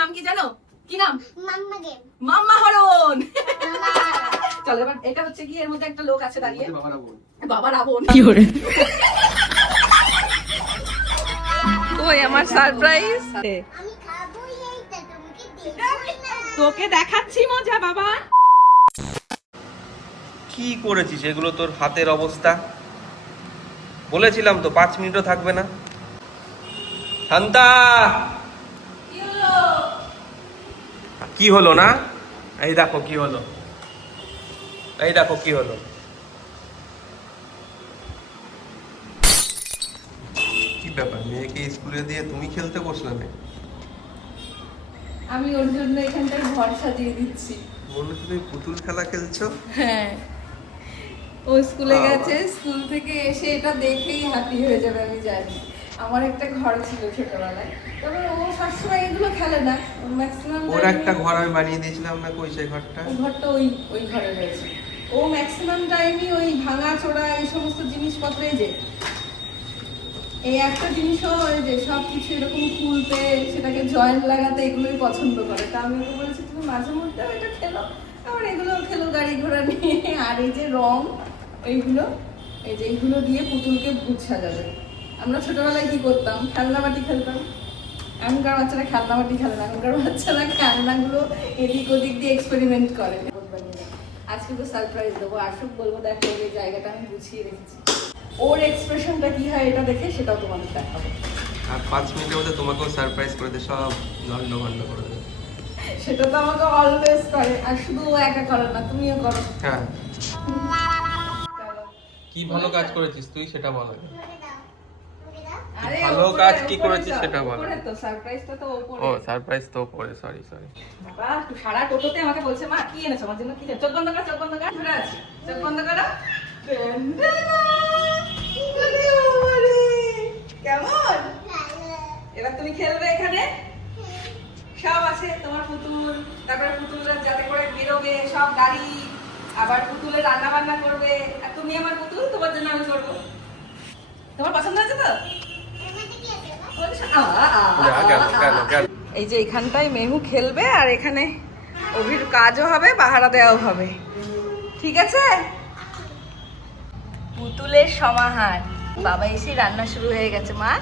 নাম কি জানো? কি নাম? মাম্মা গেম। মাম্মা হরণ। চলো এবার এটা হচ্ছে কি, এর মধ্যে একটা লোক আছে দাঁড়িয়ে, বাবা রাবণ। কি করে ওই আমার সারপ্রাইজ, আমি খাবোই এইটা, তোমাকে দেবই না। তোকে দেখাচ্ছি মজা বাবা। কি করেছিস এগুলো? তোর হাতের অবস্থা, বলেছিলাম তো 5 মিনিটও থাকবে না। শান্তা, কি হলো না? এই দেখো কি হলো, এই দেখো কি হলো। কি ব্যাপার, মেয়েকে স্কুলে দিয়ে তুমি খেলতে বসলে না? আমি ওর জন্য এখানটায় ঘর সাজিয়ে দিচ্ছি। মনে হচ্ছে তুমি পুতুল খেলা খেলছো। হ্যাঁ, ও স্কুলে গেছে, স্কুল থেকে এসে এটা দেখেই হ্যাপি হয়ে যাবে আমি জানি। আমার একটা ঘর ছিল ছোটবেলায়, তবে ও সবসময় এগুলো খেলে না, ম্যাক্সিমাম ওর একটা ঘর আমি বানিয়ে দিয়েছিলাম না, কই সেই ঘরটা? ওই ঘরটা ওই ঘরে রয়েছে। ও ম্যাক্সিমাম টাইমই ওই ভাঙা চোরা এই সমস্ত জিনিসপত্রে, যে এই একটা জিনিসও ওই যে সব কিছু এরকম খুলতে, সেটাকে জয়েন্ট লাগাতে, এগুলোই পছন্দ করে। তা আমি ওকে বলেছি তুমি মাঝে মধ্যে এটা খেলো, আবার এগুলো খেলো গাড়ি ঘোড়া নিয়ে। আর এই যে রং এইগুলো, এই যে এইগুলো দিয়ে পুতুলকে ভূত সাজাবে। আমরা ছোটবেলায় কি করতাম, খেলনাবাটি খেলতাম। এখনকার বাচ্চারা খেলনাবাটি খেলে না, এখনকার বাচ্চারা খেলনাগুলো এদিক ওদিক দিয়ে এক্সপেরিমেন্ট করে। আজকে তো সারপ্রাইজ দেবো, আসুক বলবো দেখো এই জায়গাটা আমি গুছিয়ে রেখেছি। ওর এক্সপ্রেশনটা কি হয় এটা দেখে সেটাও তোমাদের দেখাবো। আর 5 মিনিটের মধ্যে তোমাকেও সারপ্রাইজ করে দে, সব লন্ড ভন্ড করে দেবে। সেটা তো আমাকে অলওয়েজ করে, আর শুধু ও একা করে না, তুমিও করো। হ্যাঁ, কি ভালো কাজ করেছিস তুই সেটা বল আগে। আরে ভালো ওপরে, কাজ কি ওপরে করেছিস তো, সেটা বল। ওপরে তো সারপ্রাইজটা তো ওপরে। ও সারপ্রাইজ তো পরে, সরি। বাবা সারা টোটোতে আমাকে বলছে মা কি এনেছো আমার জন্য, কি এনেছো? চোখ বন্ধ কর, চোখ বন্ধ কর, ধরে আছি, চোখ বন্ধ করো। কেমন? এবার তুমি খেলবে এখানে, সব আছে তোমার পুতুল, তারপরে পুতুলরা যাতে করে বেরোবে, সব গাড়ি, আবার পুতুলে রান্না বান্না করবে। আর তুমি আমার পুতুল, তোমার জন্য আমি করবো। তোমার পছন্দ হয়েছে তো? এই যে এখানটায় মেহু খেলবে, আর এখানে অভির কাজও হবে, পাহারা দেওয়াও হবে, ঠিক আছে? পুতুলের সমাহার। বাবা এসে রান্না শুরু হয়ে গেছে। মা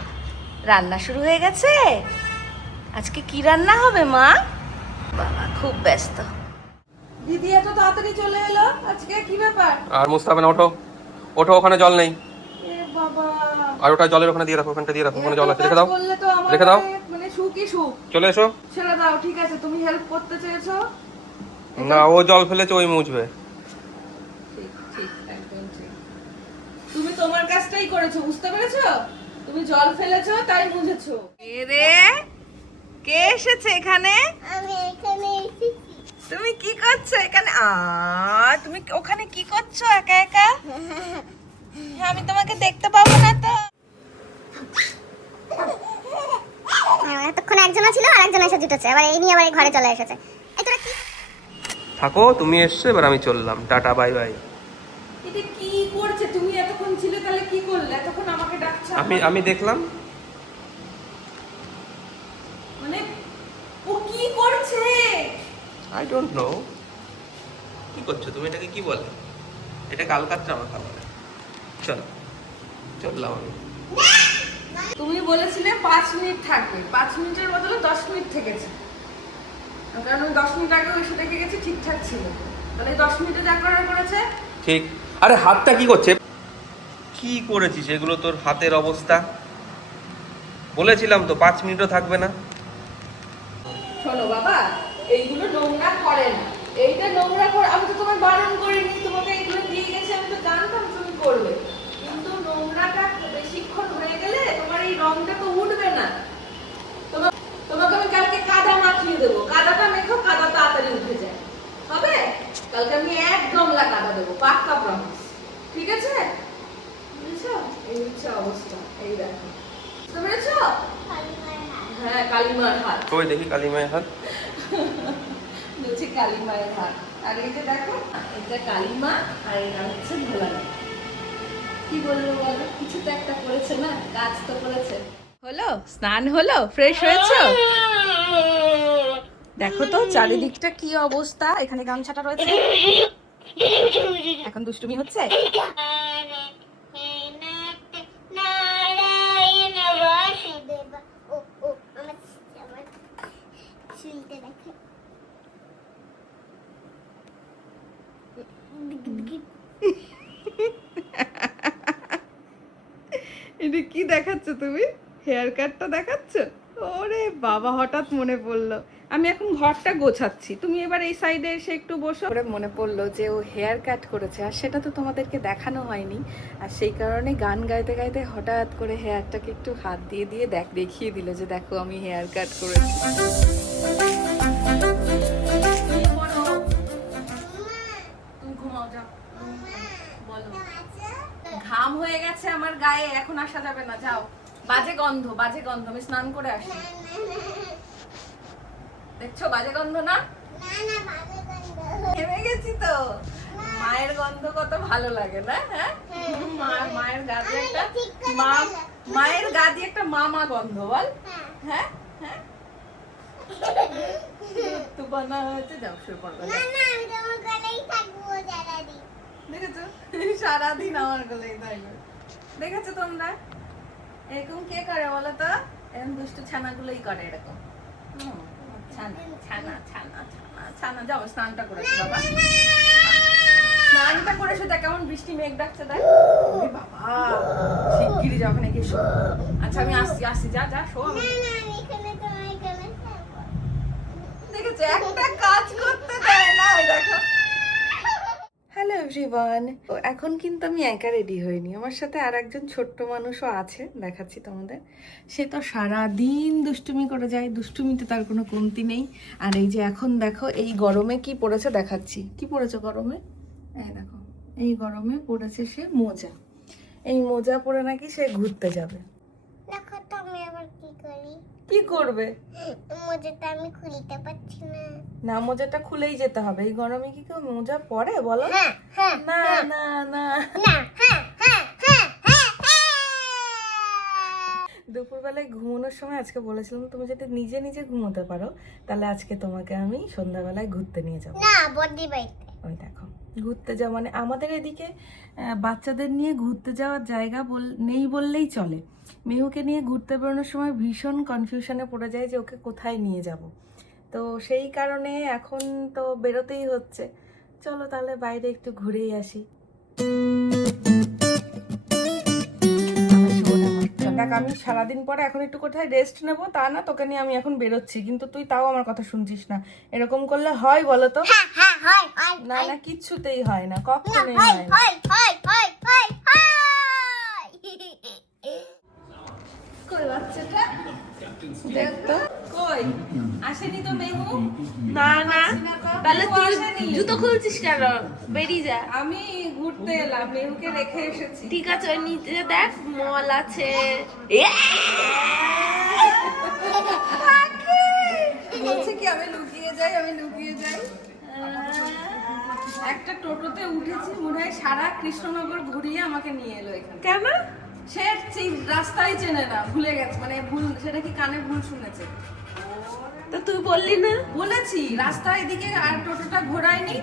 রান্না শুরু হয়ে গেছে, আজকে কি রান্না হবে মা? বাবা খুব ব্যস্ত। দিদি এত তাড়াতাড়ি চলে এলো আজকে, কি ব্যাপার? আর মুস্তাফা না, ওঠো ওঠো, ওখানে জল নেই। এ বাবা, আর ওটা জলের ওখানে দিয়ে রাখো, ওখানটা দিয়ে রাখো, ওখানে জল আছে, রেখে দাও, করলে তো আমার রেখে দাও। মানে সুখই সুখ। চলে এসো। ছেড়ে দাও, ঠিক আছে, তুমি হেল্প করতে চেয়েছো। না, ও জল ফেলেছে, ওই মুছবে। ঠিক ঠিক, একদম ঠিক। তুমি তোমার কাজটাই করেছো, বুঝতে পেরেছো? তুমি জল ফেলেছো তাই বুঝেছো। এ রে, কে এসেছে এখানে? আমি এখানে এসেছি। তুমি কি করছো এখানে? তুমি ওখানে কি করছো একা একা? আমি তোমাকে দেখতে পাবো না তো? এতক্ষণ একজন ছিল আর একজন এসে জুটেছে, এবার এই নিয়ে আবার এই ঘরে চলে এসেছে। এই তোরা কি? থাকো, তুমি এসছো, এবার আমি চললাম, টাটা বাই বাই। এটা কি করছে? তুমি এতক্ষণ ছিলে, তাহলে কি করলে? এতক্ষণ আমাকে ডাকছো? আমি দেখলাম। মানে ও কি করছে? I don't know. কি করছো তুমি? এটাকে কি বলে? এটা কালকাত্রা মাথা বলে। চলো, চললাম আমি। তুমি বলেছিলে 5 মিনিট থাকবে, 5 মিনিটের বদলে 10 মিনিট থেকেছে, কারণ ওই 10 মিনিট আগে এসে দেখে গেছি ঠিকঠাক ছিল। তাহলে 10 মিনিটে যা করার করেছে। ঠিক। আরে হাতটা কি করছে? কি করেছিস এগুলো? তোর হাতের অবস্থা, বলেছিলাম তো 5 মিনিটও থাকবে না। শোনো বাবা, এইগুলো নোংরা করে না, এইটা নোংরা করে, আমি তো তোমায় বারণ করিনি, তোমাকে এইগুলো দিয়ে গেছি, আমি তো জানতাম তুমি করবে, কিন্তু নোংরাটা বেশিক্ষণ হয়ে গেলে তোমার এই রংটা তো উঠবে না। তোমাকে আমি কালকে কাদা মাখিয়ে দেবো, কাদাটা মেখো, কাদা তাড়াতাড়ি উঠে যায়, হবে? কালকে আমি 1 গামলা কাদা দেবো, পাক্কা প্রমিস, ঠিক আছে? বুঝেছো? এই হচ্ছে অবস্থা, এই দেখো, বুঝতে পেরেছো? হ্যাঁ, কালিমার হাত। কই দেখি কালিমায়ের হাত। বলছি কালিমায়ের হাত। আর এই যে দেখো, এটা কালিমা, আর এটা হচ্ছে ভোলানাথ। কি বলবো বলো, কিছু তো একটা করেছে না, কাজ তো করেছে। হলো, স্নান হলো, ফ্রেশ হয়েছো? দেখো তো চারিদিকটা কি অবস্থা, এখানে গামছাটা রয়েছে, এখন দুষ্টুমি হচ্ছে। এটা কি দেখাচ্ছ তুমি? হেয়ার কাটটা দেখাচ্ছ? ওরে বাবা, হঠাৎ মনে পড়লো আমি এখন ঘরটা গোছাচ্ছি, তুমি এবার এই সাইডে এসে একটু বসো। ওরে মনে পড়লো যে ও হেয়ার কাট করেছে, আর সেটা তো তোমাদেরকে দেখানো হয়নি, আর সেই কারণে গান গাইতে গাইতে হঠাৎ করে হেয়ারটাকে একটু হাত দিয়ে দিয়ে দেখিয়ে দিল যে দেখো আমি হেয়ার কাট করেছি। তুমি ঘুমাও, যাও। বলো। ঘাম হয়ে গেছে আমার গায়ে, এখন আসা যাবে না, যাও। বাজে গন্ধ, বাজে গন্ধ, আমি স্নান করে আসি। দেখছো বাজে গন্ধ না? ঘেমে গেছি তো। মায়ের গন্ধ কত ভালো লাগে না? হ্যাঁ, মায়ের গা দিয়ে একটা মায়ের গা দিয়ে একটা মামা গন্ধ, বল। হ্যাঁ হ্যাঁ, তো বানা হয়েছে, যাও শুয়ে পড়বে। দেখেছো সারাদিন আমার গলেই থাকবে। দেখেছো তোমরা এরকম কে করে বলো তো? এরকম দুষ্টু ছানাগুলোই করে এরকম। ছানা ছানা ছানা ছানা ছানা। যাও স্নানটা করেছো বাবা, স্নানটা করেছো। দেখ কেমন বৃষ্টি মেঘ ডাকছে, দেখ। ওরে বাবা, শিগগিরি যাও, ওখানে গিয়ে শো। আচ্ছা আমি আসছি আসছি, যা যা শো। দেখেছো একটা কাজ করতে দেয় না, দেখো। হ্যালো এভরিওয়ান, এখন কিন্তু আমি একা রেডি হইনি, আমার সাথে আর একজন ছোট্ট মানুষও আছে, দেখাচ্ছি তোমাদের। সে তো সারাদিন দুষ্টুমি করে যায়, দুষ্টুমিতে তার কোনো কমতি নেই। আর এই যে এখন দেখো এই গরমে কি পড়েছে দেখাচ্ছি। কি পড়েছে গরমে? এই দেখো, এই গরমে পড়েছে সে মোজা। এই মোজা পরে নাকি সে ঘুরতে যাবে। দেখো তো আমি আবার কি করি। কি করবে? মোজাটা আমি খুলতে পারছি না। না, মোজাটা খুলেই যেতে হবে। এই গরমে কি কেউ মোজা পরে বলো? হ্যাঁ হ্যাঁ না না না না, হ্যাঁ হ্যাঁ হ্যাঁ হ্যাঁ। দুপুরবেলায় ঘুমানোর সময় আজকে বলেছিলাম তুমি যদি নিজে নিজে ঘুমোতে পারো তাহলে আজকে তোমাকে আমি সন্ধ্যাবেলায় ঘুরতে নিয়ে যাবো। না, বডি বাইতে। ওই দেখো, ঘুরতে যাওয়া মানে আমাদের এদিকে বাচ্চাদের নিয়ে ঘুরতে যাওয়ার জায়গা নেই বললেই চলে। মেহুকে নিয়ে ঘুরতে বেরোনোর সময় ভীষণ কনফিউশনে পড়ে যায় যে ওকে কোথায় নিয়ে যাব। তো সেই কারণে এখন তো বেরোতেই হচ্ছে। চলো তাহলে বাইরে একটু ঘুরেই আসি। দেখ আমি সারাদিন পরে এখন একটু কোথায় রেস্ট নেবো তা না, তোকে নিয়ে আমি এখন বেরোচ্ছি, কিন্তু তুই তাও আমার কথা শুনছিস না। এরকম করলে হয় বলো তো? হ্যাঁ হ্যাঁ হয় হয়। না না, কিচ্ছুতেই হয় না, কখনোই হয় হয় না। হয় হয় হয় হয় হয়। কই বাচ্চাটা? দেখ তো, কই আসেনি তো মেহু? না না, তাহলে তুই আসেনি। জুতো খুলছিস কেন? বেরিয়ে যা। আমি ঘুরতে এলাম, মেহুকে রেখে এসেছি। ঠিক আছে, ওই নিচে দেখ মল আছে। বলছে কি আমি লুকিয়ে যাই, আমি লুকিয়ে যাই। একটা টোটোতে উঠেছি, মনে হয় সারা কৃষ্ণনগর ঘুরিয়ে আমাকে নিয়ে এলো এখানে। কেন? সে ঠিক রাস্তাই চেনে না, ভুলে গেছে, মানে ভুল, সেটা কি কানে ভুল শুনেছে। তো তুই বললি না? বলেছি রাস্তা এদিকে আর টোটোটা ঘোরায়নি,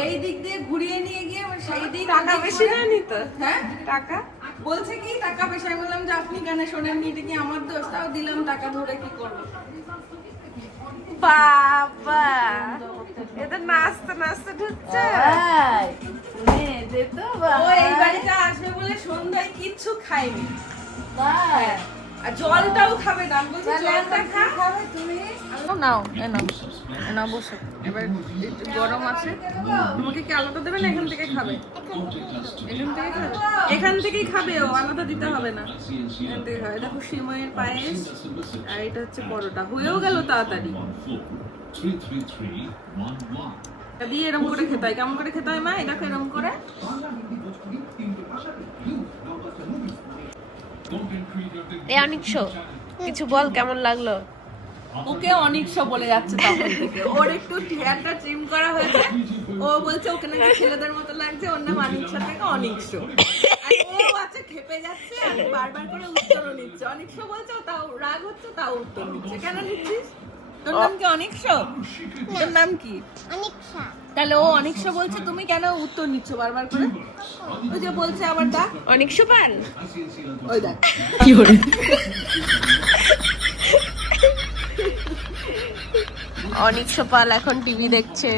এই দিক দিয়ে ঘুরিয়ে নিয়ে গিয়ে সেই দিক টাকা বেশি নেয়নি তো? হ্যাঁ টাকা বলছে কি টাকা বেশি, আমি বললাম যে আপনি কেন শোনেননি, এটা কি আমার দোষ? তাও দিলাম টাকা, ধরে কি করবো। বাবা, এটা নাচতে নাচতে ঢুকছে। ও এই বাড়িতে আসবে বলে সন্ধ্যায় কিচ্ছু খাইনি, হ্যাঁ, আর জলটাও খাবে না। বলছি জলটা খাবে তুমি। নাও নাও বসো, এবার একটু গরম আছে, তোমাকে কি আলাদা দেবে না এখান থেকে খাবে? এখান থেকেই খাবে ও, আলাদা দিতে হবে না, এখান থেকে খাবে। দেখো সিমাইয়ের পায়েস, আর এটা হচ্ছে পরোটা, হয়েও গেল তাড়াতাড়ি। দিয়ে এরম করে খেতে হয়, কেমন করে খেতে হয় মা? এটা এরম করে। এ অনিকশো, কিছু বল, কেমন লাগলো? ওকে অনিকশো বলে যাচ্ছে তখন থেকে। ওর একটু হেয়ারটা ট্রিম করা হয়েছে, ও বলছে ওকে নাকি ছেলেদের মতো লাগছে, ওর নাম অনিকশো থেকে অনিকশো। আর ও আচ্ছা খেপে যাচ্ছে, আর বারবার করে উত্তরও নিচ্ছে। অনিকশো বলছে, ও তাও রাগ হচ্ছে, তাও উত্তর নিচ্ছে। কেন নিচ্ছিস? তোর নাম কি অনিক্ষ? তোর নাম কি? অনিক্ষা। তাহলে ও অনিক্ষ বলছে, তুমি কেন উত্তর নিচ্ছ বারবার করে? ওই যে বলছে আবার ডাক, অনিক্ষ পাল। ওই দেখ। অনিক্ষ পাল এখন টিভি দেখছে,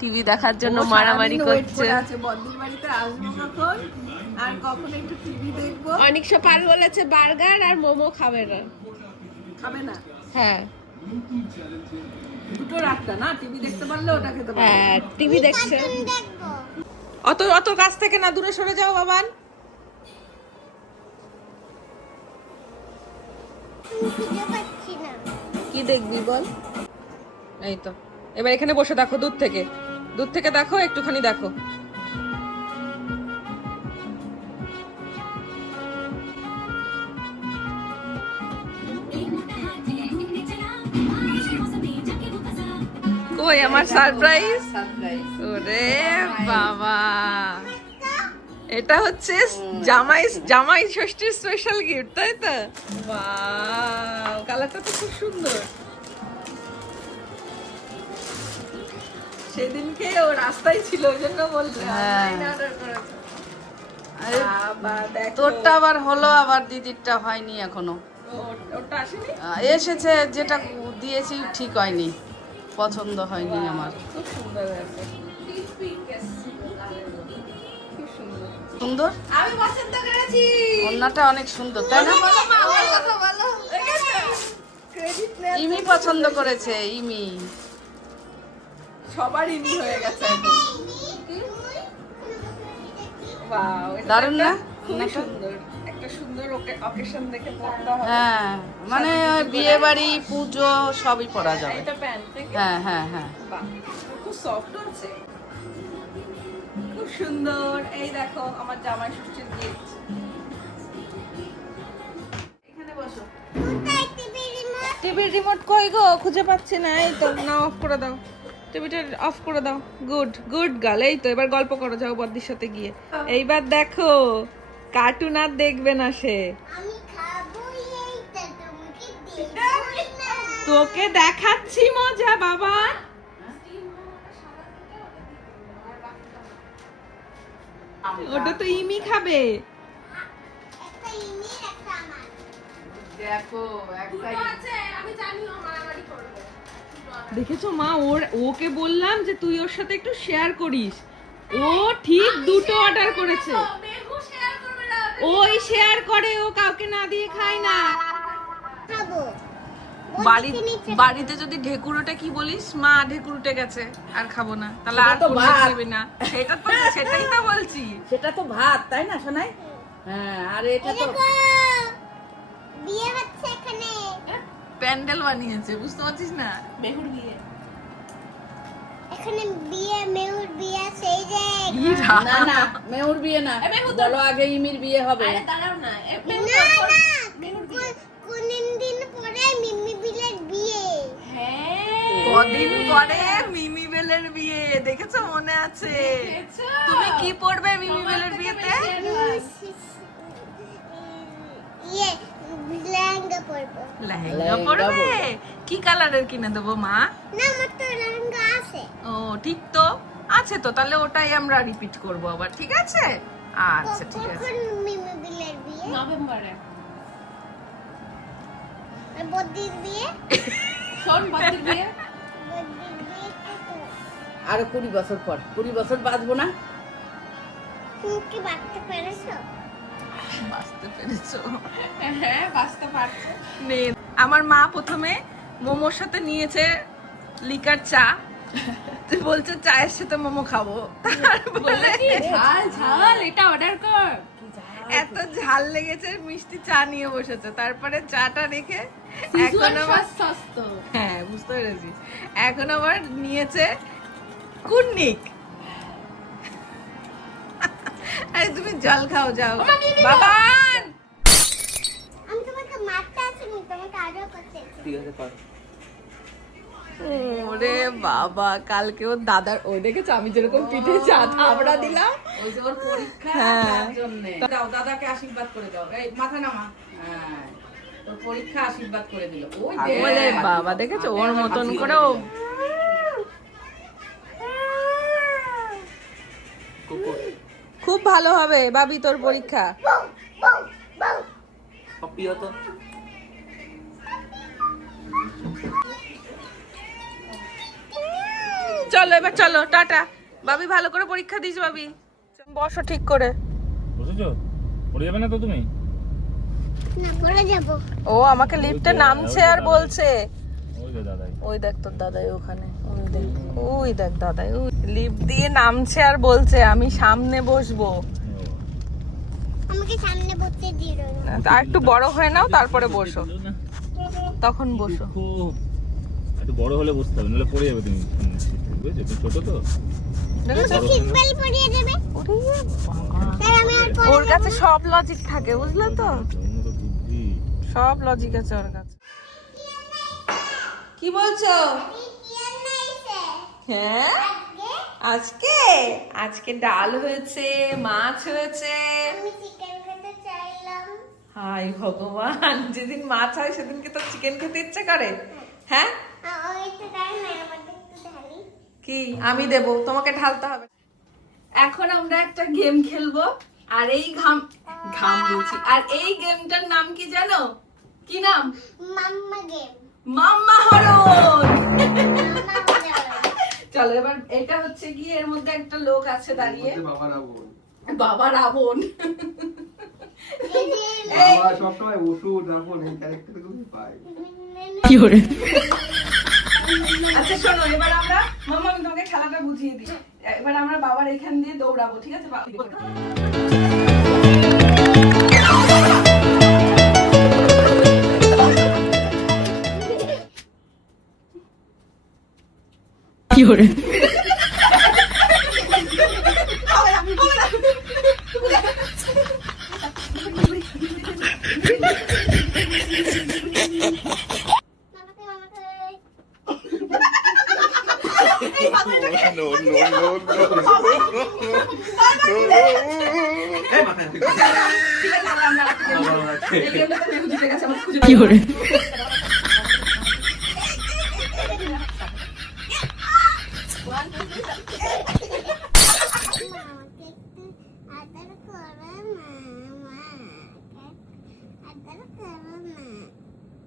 টিভি দেখার জন্য ও মারামারি সারাদিন wait করছে। করে আছে, বদ্দির বাড়িতে আসবো কখন আর কখন একটু টিভি দেখবো। অনিক্ষ পাল বলেছে বার্গার আর মোমো খাবে না। খাবে না, হ্যাঁ দুটো রাখটা না, টিভি দেখতে পারলে ওটা খেতে পারবে। হ্যাঁ টিভি দেখছে। দেখবো। অত অত কাছ থেকে না, দূরে সরে যাও বাবান। খুঁজে পাচ্ছি না। কি দেখবি বল? এই তো, এবার এখানে বসে দেখো, দূর থেকে দেখো, একটুখানি দেখো। কই আমার সারপ্রাইজ? ওরে বাবা, এটা হচ্ছে জামাই ষষ্ঠীর স্পেশাল গিফট, তাই তো? ওয়াও, কালারটা তো খুব সুন্দর। সেদিনকে ও রাস্তায় ছিল, ওই জন্য বলছে online order করেছে। বাবা, দেখো। তোরটা আবার হলো, আবার দিদিরটা হয়নি এখনো। ওটা আসেনি? এসেছে, যেটা দিয়েছি ঠিক হয়নি, পছন্দ হয়নি আমার। খুব সুন্দর আছে। খুব সুন্দর। সুন্দর, আমি পছন্দ করেছি। ওড়নাটা অনেক সুন্দর, তাই না? ক্রেডিট ইমি পছন্দ করেছে, ইমি। সবার ইনি হয়ে গেছে এখন। ওয়াও, এটা দারুণ না? খুব ওড়নাটা? সুন্দর। একটা সুন্দর অকেশন দেখে পড়তে হবে। হ্যাঁ, মানে বিয়ে বাড়ি, পুজো সবই পরা যাবে। এটা প্যান্ট থেকে। হ্যাঁ হ্যাঁ হ্যাঁ। বাহ, খুব সফট আছে, খুব সুন্দর। এই দেখো আমার জামাই ষষ্ঠীর গিফট। এখানে বসো। কোথায় টিভি রিমোট? টিভির রিমোট কই গো? খুঁজে পাচ্ছি না। এই তো, না, অফ করে দাও, টিভিটা অফ করে দাও। Good girl. এই তো, এবার গল্প করো, যাও বদ্দির সাথে গিয়ে। এইবার দেখো, কার্টুন আর দেখবে না সে। আমি খাবো এইটা, তোমাকে দেবো না। তোকে দেখাচ্ছি মজা বাবা। ওটা তো ইমি খাবে। একটা ইনি, একটা আমার। দেখো একটাই। দেখেছো মা, ওকে বললাম যে তুই ওর সাথে একটু শেয়ার করিস, ও ঠিক দুটো অর্ডার করেছে। ওই শেয়ার করে, ও কাউকে না দিয়ে খায় না। খাবো। বাড়িতে যদি ঢেকুরোটে কি বলিস, মা ঢেকুরুটে গেছে আর খাবো না, তাহলে আর তো কোনো ভাত। খাবি না। সেটাই তো বলছি। সেটা তো ভাত, তাই না সোনাই? হ্যাঁ, আর এটা তো দেখো, বিয়ে হচ্ছে এখানে। প্যান্ডেল বানিয়েছে, বুঝতে পারছিস না? মেহুর বিয়ে। এখানে বিয়ে, মেহুর বিয়ে, সেই যে না না, মেহুর বিয়ে না, বলো আগে ইমির বিয়ে হবে। দাঁড়াও না, না না, কোন দিন পরে মিমি বিলের বিয়ে। কদিন পরে মিমি বেলের বিয়ে, দেখেছো? মনে আছে? তুমি কি পড়বে মিমি বেলের বিয়েতে? ইয়ে, লেহেঙ্গা পরবো। লেহেঙ্গা পরবে? কি কালারের কিনে দেবো মা? না, আমার তো লেহেঙ্গা আছে। ও ঠিক তো আছে, তো তাহলে ওটাই আমরা রিপিট করব আবার, ঠিক আছে? আচ্ছা ঠিক আছে। কখন মিমি বিলের বিয়ে? নভেম্বরে। আর বদ্দির বিয়ে? শোন বদ্দির বিয়ে। বদ্দির বিয়ে কত? আরো 20 বছর পর, 20 বছর বাঁচবো না? তুমি কি বাঁচতে পেরেছো? বাঁচতে পেরেছো? হ্যাঁ বাঁচতে পারছে। নে, আমার মা প্রথমে মোমোর সাথে নিয়েছে লিকার চা, তুই বলছে চায়ের সাথে মোমো খাবো। বলে কি ঝাল ঝাল এটা অর্ডার কর। এত ঝাল লেগেছে, মিষ্টি চা নিয়ে বসেছে, তারপরে চাটা রেখে এখন আবার সস্ত। হ্যাঁ বুঝতে পেরেছি, এখন আবার নিয়েছে কুন্নিক। আরে তুমি জল খাও, যাও বাবান। আমি তোমাকে মারতে আসিনি, তোমাকে আদর করতে এসেছি। ঠিক আছে, কর। ওরে বাবা, কালকে ওর দাদার, ও দেখেছো আমি যেরকম পিঠে চা থাবড়া দিলাম। ওই যে ওর পরীক্ষা, হ্যাঁ। তার জন্যে। দাও, দাদাকে আশীর্বাদ করে দাও। এই মাথা নামা। হ্যাঁ, তোর পরীক্ষা আশীর্বাদ করে দিল। ওই বলে বাবা দেখেছো ওর মতন করেও কুকুর খুব ভালো হবে বাবি তোর পরীক্ষা। পপি হতো চলো এবার চলো টাটা। বাবি ভালো করে পরীক্ষা দিস বাবি। বসো ঠিক করে। বসেছো? পড়ে যাবে না তো তুমি? না পড়ে যাব। ও আমাকে লিফটে নামছে আর বলছে ওই যে দাদাই। ওই দেখ তোর দাদাই ওখানে, ওই দেখ দাদাই ওই লিফট দিয়ে নামছে আর বলছে আমি সামনে বসবো। আমাকে সামনে বসতে দিল না। আর একটু বড় হয়ে নাও তারপরে বসো, তখন বসো। একটু বড় হলে বসতে হবে, নাহলে পড়ে যাবে তুমি। বুঝেছো? তুমি ছোট তো। আমাকে সিট বেল্ট পরিয়ে দেবে। ওরে বাবা। স্যার আমি আর পড়ে ওর কাছে সব লজিক থাকে বুঝলে তো, উন্নত বুদ্ধি। সব লজিক আছে ওর কাছে। কি বলছো? হ্যাঁ আজকে আজকে ডাল হয়েছে, মাছ হয়েছে। আমি চিকেন খেতে চাইলাম। হাই ভগবান, যেদিন মাছ হয় সেদিন কি তোর চিকেন খেতে ইচ্ছে করে? হ্যাঁ ওইটা দাও না, আমাদের একটু ঢালি। কি আমি দেব, তোমাকে ঢালতে হবে। এখন আমরা একটা গেম খেলবো, আর এই ঘাম বলছি, আর এই গেমটার নাম কি জানো? কি নাম? মাম্মা গেম। মাম্মা হরণ। মাম্মা হরণ। চলো এবার এটা হচ্ছে কি, এর মধ্যে একটা লোক আছে দাঁড়িয়ে, বাবা রাবণ। বাবা রাবণ। এই যে বাবা সবসময় ওষুধ রাবণ এই ক্যারেক্টার গুলো পায়। আচ্ছা শোনো, এবার আমরা মাম্মা আমি তোমাকে খেলাটা বুঝিয়ে দিই। এবার আমরা বাবার এখান দিয়ে দৌড়াবো, ঠিক আছে? কি করে? কি করে?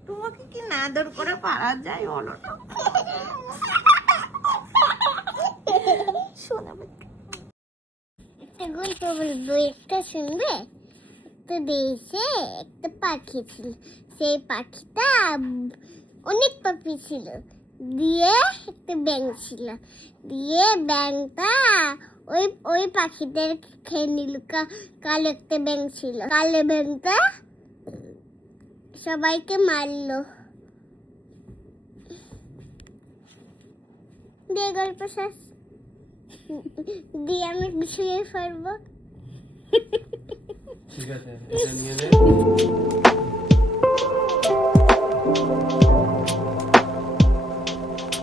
তোমাকে কি না আদর করে পারা যায় বলো না? একটা গল্প বলবো, একটা শুনবে? একটা দেশে একটা পাখি ছিল। সেই পাখিটা অনেক পাখি ছিল। দিয়ে একটা ব্যাঙ ছিল। দিয়ে ব্যাঙটা ওই পাখিদের খেয়ে নিল। কালো একটা ব্যাঙ ছিল। কালো ব্যাঙটা সবাইকে মারলো। দিয়ে গল্প শেষ। দিয়ে আমি শুয়ে পড়বো। ঠিক আছে, এটা নিয়ে নে।